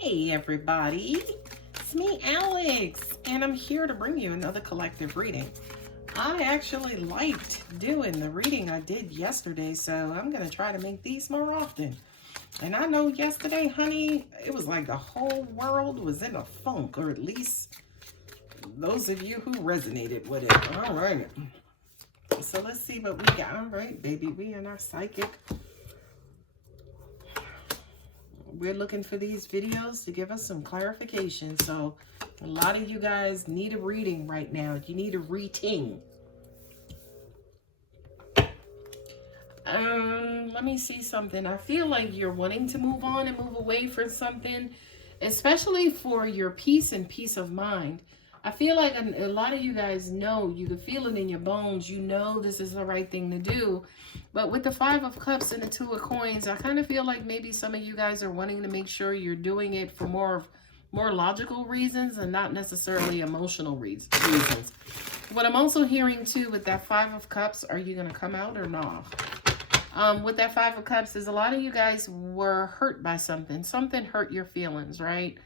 Hey everybody, it's me Alex, and I'm here to bring you another collective reading. I actually liked doing the reading I did yesterday, so I'm going to try to make these more often. And I know yesterday, honey, it was like the whole world was in a funk, or at least those of you who resonated with it. All right, so let's see what we got. All right, baby, we in our psychic. We're looking for these videos to give us some clarification. So a lot of you guys need a reading right now. You need a reading. Let me see something. I feel like you're wanting to move on and move away from something, especially for your peace and peace of mind. I feel like a lot of you guys know, you can feel it in your bones. You know this is the right thing to do. But with the Five of Cups and the Two of Coins, I kind of feel like maybe some of you guys are wanting to make sure you're doing it for more logical reasons and not necessarily emotional reasons. What I'm also hearing too with that Five of Cups, are you going to come out or not? With that Five of Cups is a lot of you guys were hurt by something. Something hurt your feelings, right?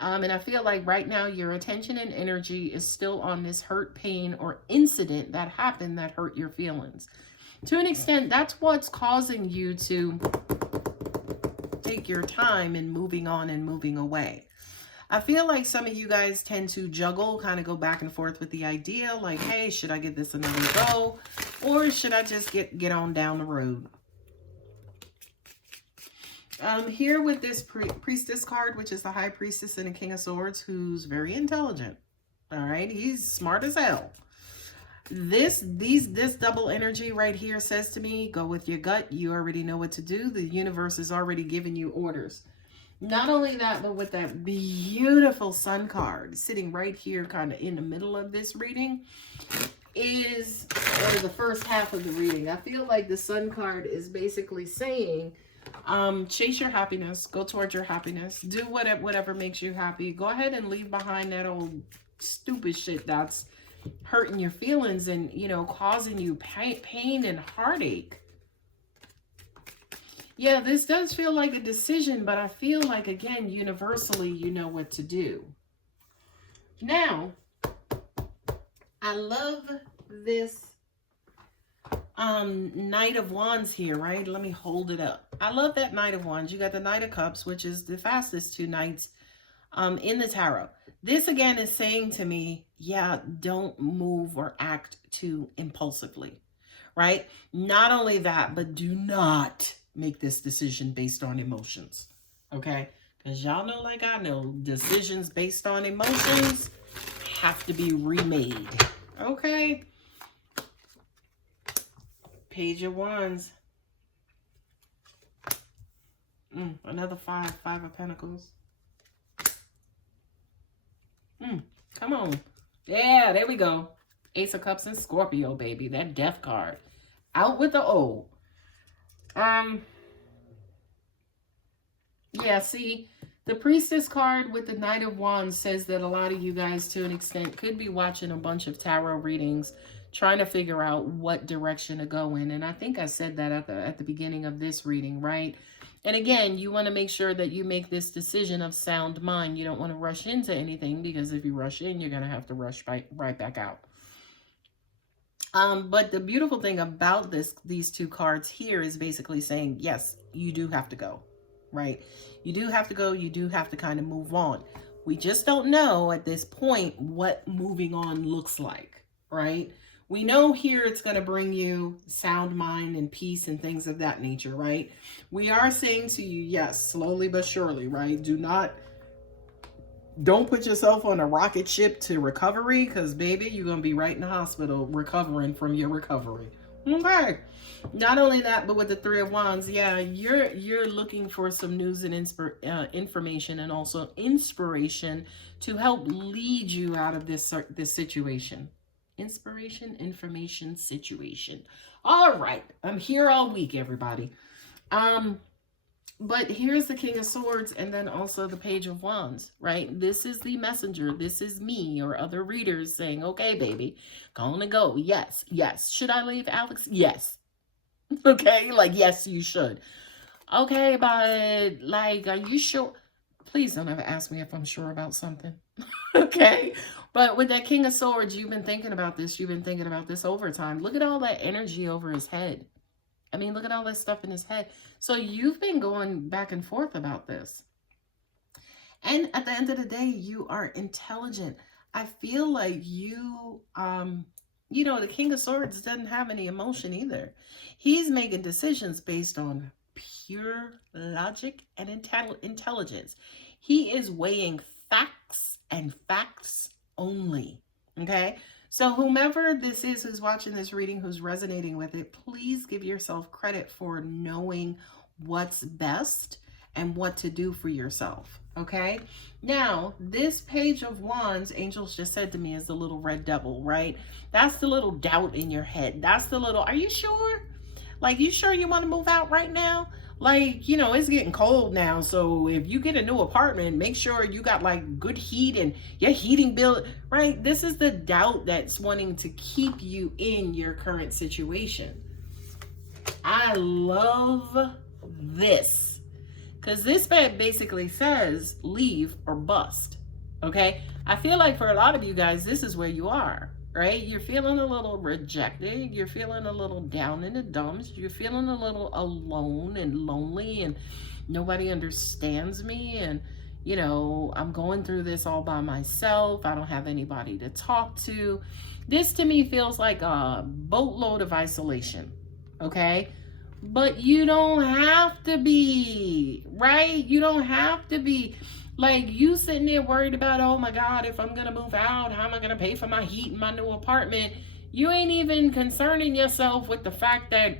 And I feel like right now your attention and energy is still on this hurt, pain, or incident that happened that hurt your feelings. To an extent, that's what's causing you to take your time in moving on and moving away. I feel like some of you guys tend to juggle, kind of go back and forth with the idea, like, hey, should I give this another go? Or should I just get on down the road? Here with this Priestess card, which is the High Priestess and the King of Swords, who's very intelligent. All right, he's smart as hell. This double energy right here says to me, go with your gut. You already know what to do. The universe is already giving you orders. Not only that, but with that beautiful Sun card sitting right here kind of in the middle of this reading is the first half of the reading. I feel like the Sun card is basically saying, chase your happiness, go towards your happiness, do whatever makes you happy. Go ahead and leave behind that old stupid shit that's hurting your feelings and, you know, causing you pain and heartache. Yeah, this does feel like a decision, but I feel like, again, universally, you know what to do. Now, I love this Knight of Wands here, right? Let me hold it up. I love that Knight of Wands. You got the Knight of Cups, which is the fastest two knights in the tarot. This, again, is saying to me, yeah, don't move or act too impulsively, right? Not only that, but do not make this decision based on emotions, okay? Because y'all know, like I know, decisions based on emotions have to be remade, okay? Page of Wands. Another five of Pentacles. Come on. Yeah, there we go. Ace of Cups and Scorpio, baby. That death card. Out with the O. Yeah, see, the Priestess card with the Knight of Wands says that a lot of you guys, to an extent, could be watching a bunch of tarot readings, trying to figure out what direction to go in. And I think I said that at the beginning of this reading, right? And again, you want to make sure that you make this decision of sound mind. You don't want to rush into anything, because if you rush in, you're going to have to rush right back out. But the beautiful thing about these two cards here is basically saying, yes, you do have to go, right? You do have to go. You do have to kind of move on. We just don't know at this point what moving on looks like, right? We know here it's going to bring you sound mind and peace and things of that nature, right? We are saying to you, yes, slowly but surely, right? Don't put yourself on a rocket ship to recovery, because, baby, you're going to be right in the hospital recovering from your recovery. Okay. Not only that, but with the Three of Wands, yeah, you're looking for some news and information, and also inspiration to help lead you out of this situation. Inspiration, information, situation. All right. I'm here all week, everybody. But here's the King of Swords and then also the Page of Wands, right? This is the messenger. This is me or other readers saying, okay, baby, gonna go. Yes, yes. Should I leave, Alex? Yes. Okay, like, yes, you should. Okay, but, like, are you sure? Please don't ever ask me if I'm sure about something. Okay? But with that King of Swords, you've been thinking about this. You've been thinking about this over time. Look at all that energy over his head. I mean, look at all that stuff in his head. So you've been going back and forth about this. And at the end of the day, you are intelligent. I feel like you, you know, the King of Swords doesn't have any emotion either. He's making decisions based on pure logic and intelligence. He is weighing facts and facts only. Okay? So whomever this is who's watching this reading, who's resonating with it, please give yourself credit for knowing what's best and what to do for yourself. Okay? Now, this Page of Wands, angels just said to me, is the little red devil, right? That's the little doubt in your head. That's the little, are you sure? Like, you sure you want to move out right now? Like, you know, it's getting cold now. So if you get a new apartment, make sure you got like good heat and your heating bill, right? This is the doubt that's wanting to keep you in your current situation. I love this because this basically says leave or bust. Okay. I feel like for a lot of you guys, this is where you are. Right? You're feeling a little rejected. You're feeling a little down in the dumps. You're feeling a little alone and lonely and nobody understands me. And, you know, I'm going through this all by myself. I don't have anybody to talk to. This to me feels like a boatload of isolation. Okay? But you don't have to be, right? You don't have to be. Like, you sitting there worried about, oh my God, if I'm going to move out, how am I going to pay for my heat in my new apartment? You ain't even concerning yourself with the fact that,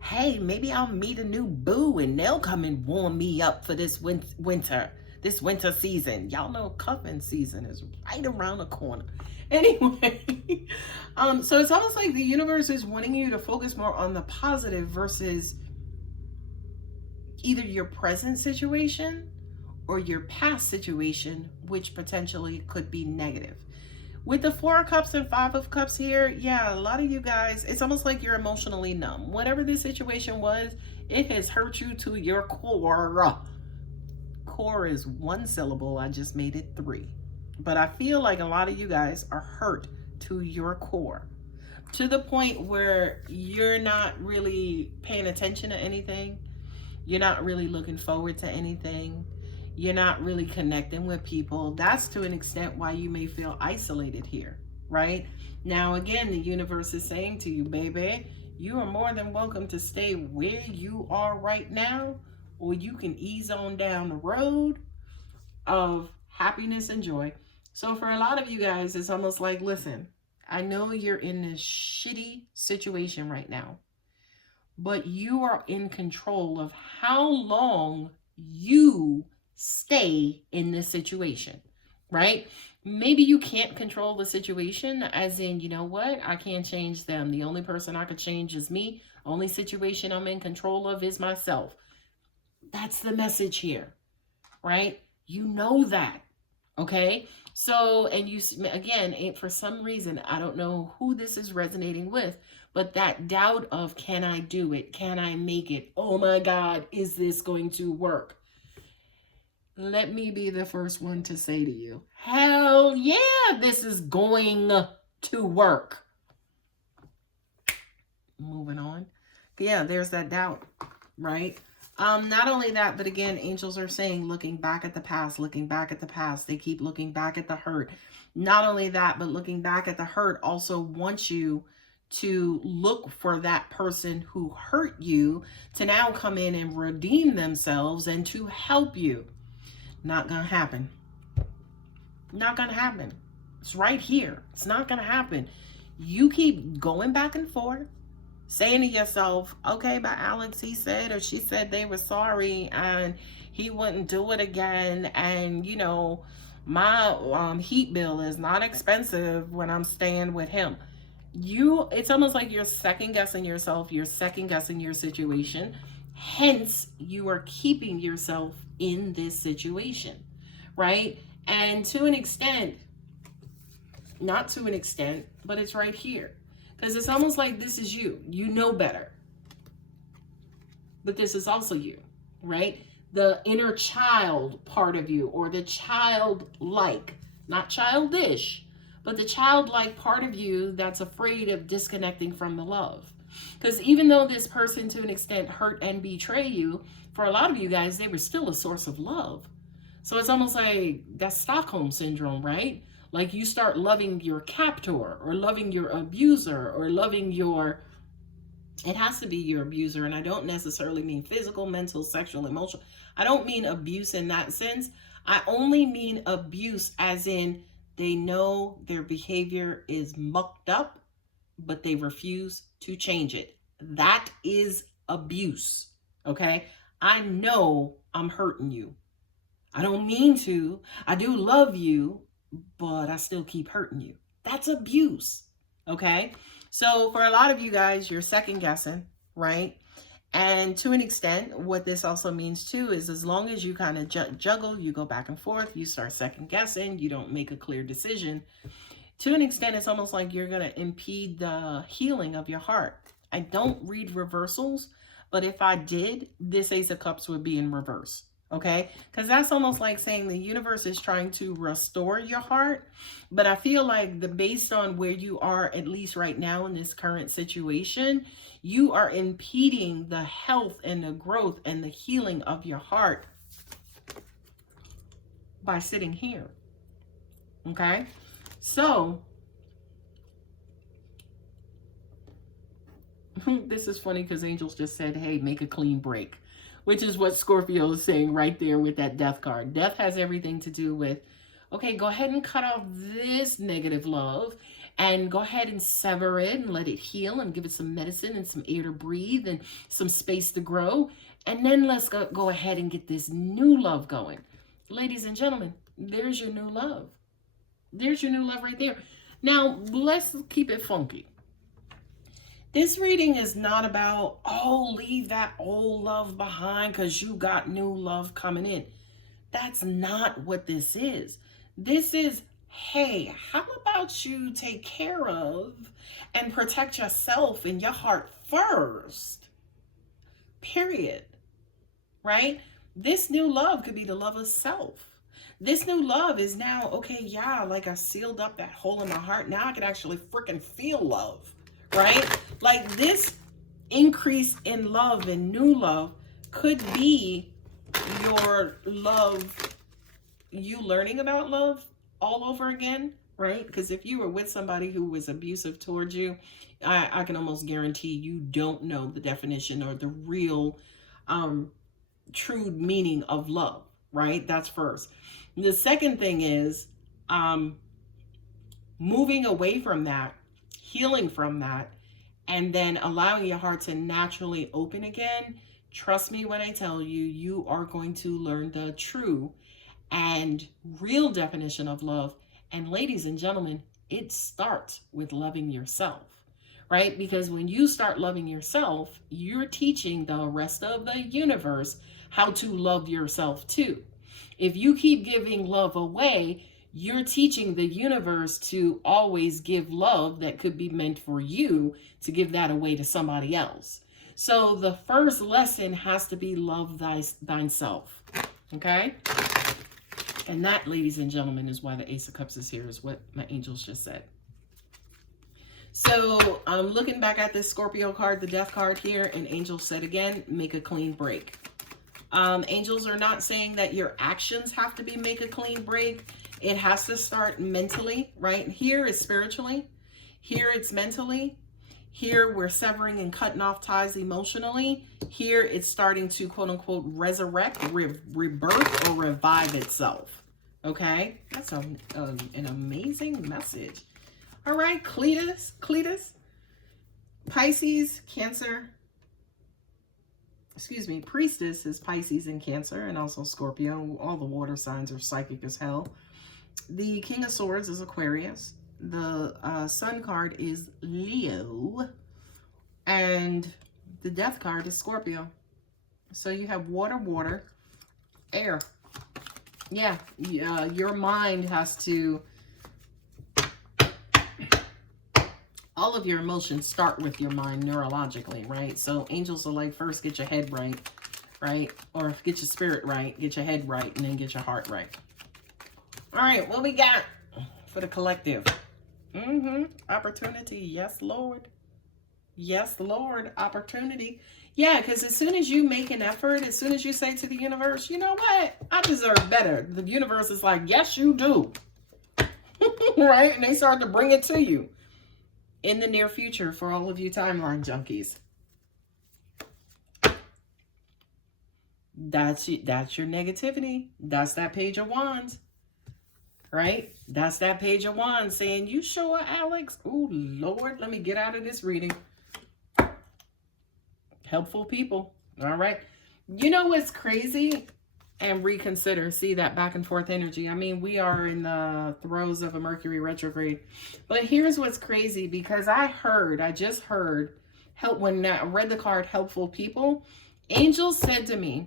hey, maybe I'll meet a new boo and they'll come and warm me up for this winter season. Y'all know cuffing season is right around the corner. Anyway, so it's almost like the universe is wanting you to focus more on the positive versus either your present situation or your past situation, which potentially could be negative. With the 4 of Cups and 5 of Cups here, yeah, a lot of you guys, it's almost like you're emotionally numb. Whatever this situation was, it has hurt you to your core. Core is 1 syllable. I just made it 3. But I feel like a lot of you guys are hurt to your core, to the point where you're not really paying attention to anything. You're not really looking forward to anything. You're not really connecting with people. That's to an extent why you may feel isolated here, right? Now, again, the universe is saying to you, baby, you are more than welcome to stay where you are right now, or you can ease on down the road of happiness and joy. So for a lot of you guys, it's almost like, listen, I know you're in this shitty situation right now, but you are in control of how long you stay in this situation, right? Maybe you can't control the situation, as in, you know what? I can't change them. The only person I could change is me. Only situation I'm in control of is myself. That's the message here, right? You know that, okay? So, and you, again, for some reason, I don't know who this is resonating with, but that doubt of, can I do it? Can I make it? Oh my God, is this going to work? Let me be the first one to say to you, hell yeah, this is going to work. Moving on. Yeah, there's that doubt, right? Not only that, but again, angels are saying, looking back at the past, looking back at the past. They keep looking back at the hurt. Not only that, but looking back at the hurt also wants you to look for that person who hurt you to now come in and redeem themselves and to help you. Not gonna happen. Not gonna happen. It's right here. It's not gonna happen. You keep going back and forth, saying to yourself, okay, but Alex, he said or she said they were sorry and he wouldn't do it again. And, you know, my heat bill is not expensive when I'm staying with him. It's almost like you're second guessing yourself. You're second guessing your situation. Hence, you are keeping yourself in this situation, right? And to an extent, not to an extent, but it's right here. Because it's almost like this is you. You know better. But this is also you, right? the inner child part of you, or the childlike, not childish, but the childlike part of you that's afraid of disconnecting from the love. Because even though this person to an extent hurt and betray you, for a lot of you guys, they were still a source of love. So it's almost like that Stockholm syndrome, right? Like you start loving your captor, or loving your abuser, or loving your, it has to be your abuser. And I don't necessarily mean physical, mental, sexual, emotional. I don't mean abuse in that sense. I only mean abuse as in they know their behavior is mucked up, but they refuse to change it. That is abuse, okay? I know I'm hurting you. I don't mean to. I do love you, but I still keep hurting you. That's abuse, okay? So for a lot of you guys, you're second guessing, right? And to an extent, what this also means too is as long as you kind of juggle, you go back and forth, you start second guessing, you don't make a clear decision. To an extent, it's almost like you're going to impede the healing of your heart. I don't read reversals, but if I did, this Ace of Cups would be in reverse. Okay, because that's almost like saying the universe is trying to restore your heart. But I feel like based on where you are, at least right now in this current situation, you are impeding the health and the growth and the healing of your heart by sitting here. Okay, so this is funny because angels just said, hey, make a clean break. Which is what Scorpio is saying right there with that death card. Death has everything to do with, okay, go ahead and cut off this negative love and go ahead and sever it and let it heal and give it some medicine and some air to breathe and some space to grow. And then let's go ahead and get this new love going. Ladies and gentlemen, there's your new love. There's your new love right there. Now, let's keep it funky. This reading is not about, oh, leave that old love behind because you got new love coming in. That's not what this is. This is, hey, how about you take care of and protect yourself and your heart first? Period. Right? This new love could be the love of self. This new love is now, okay, yeah, like I sealed up that hole in my heart. Now I can actually freaking feel love. Right? Like this increase in love and new love could be your love, you learning about love all over again, right? Because if you were with somebody who was abusive towards you, I can almost guarantee you don't know the definition or the real true meaning of love, right? That's first. The second thing is moving away from that, healing from that, and then allowing your heart to naturally open again. Trust me when I tell you, you are going to learn the true and real definition of love. And ladies and gentlemen, it starts with loving yourself, right? Because when you start loving yourself, you're teaching the rest of the universe how to love yourself too. If you keep giving love away, you're teaching the universe to always give love that could be meant for you to give that away to somebody else. So the first lesson has to be love thyself. Okay? And that, ladies and gentlemen, is why the Ace of Cups is here, is what my angels just said. So I'm looking back at this Scorpio card, the death card here, and angels said again, make a clean break. Angels are not saying that your actions have to be make a clean break. It has to start mentally, right? Here is spiritually. Here it's mentally. Here we're severing and cutting off ties emotionally. Here it's starting to quote unquote resurrect, rebirth, or revive itself. Okay? That's an amazing message. All right, Cletus, Pisces, Cancer. Excuse me, Priestess is Pisces and Cancer, and also Scorpio. All the water signs are psychic as hell. The King of Swords is Aquarius. The Sun card is Leo. And the Death card is Scorpio. So you have water, air. Yeah, your mind has to... All of your emotions start with your mind neurologically, right? So angels are like, first get your head right. right? Or get your spirit right, get your head right, and then get your heart right. All right, what we got for the collective? Opportunity. Yes, Lord. Yes, Lord. Opportunity. Yeah, because as soon as you make an effort, as soon as you say to the universe, you know what? I deserve better. The universe is like, yes, you do. Right? And they start to bring it to you in the near future for all of you timeline junkies. That's your negativity. That's that Page of Wands. Right? That's that Page of Wands saying, you sure, Alex? Oh, Lord, let me get out of this reading. Helpful people. All right. You know what's crazy? And reconsider. See that back and forth energy. I mean, we are in the throes of a Mercury retrograde. But here's what's crazy, because I just heard, when I read the card Helpful People, angels said to me,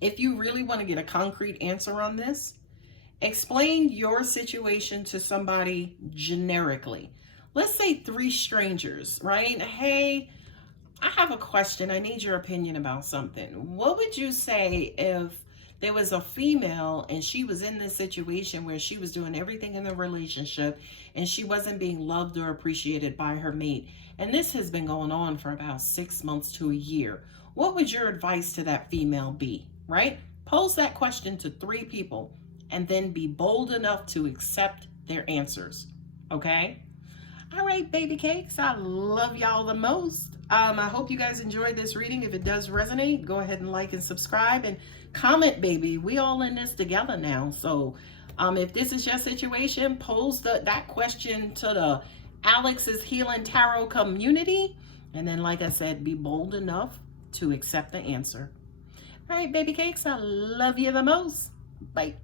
if you really want to get a concrete answer on this, explain your situation to somebody generically. Let's say 3 strangers, right? Hey, I have a question. I need your opinion about something. What would you say if there was a female and she was in this situation where she was doing everything in the relationship and she wasn't being loved or appreciated by her mate? And this has been going on for about 6 months to a year. What would your advice to that female be, right? Pose that question to 3 people and then be bold enough to accept their answers, okay? All right, baby cakes, I love y'all the most. I hope you guys enjoyed this reading. If it does resonate, go ahead and like and subscribe and comment, baby. We all in this together now. So if this is your situation, pose that question to the Alex's Healing Tarot community. And then, like I said, be bold enough to accept the answer. All right, baby cakes, I love you the most. Bye.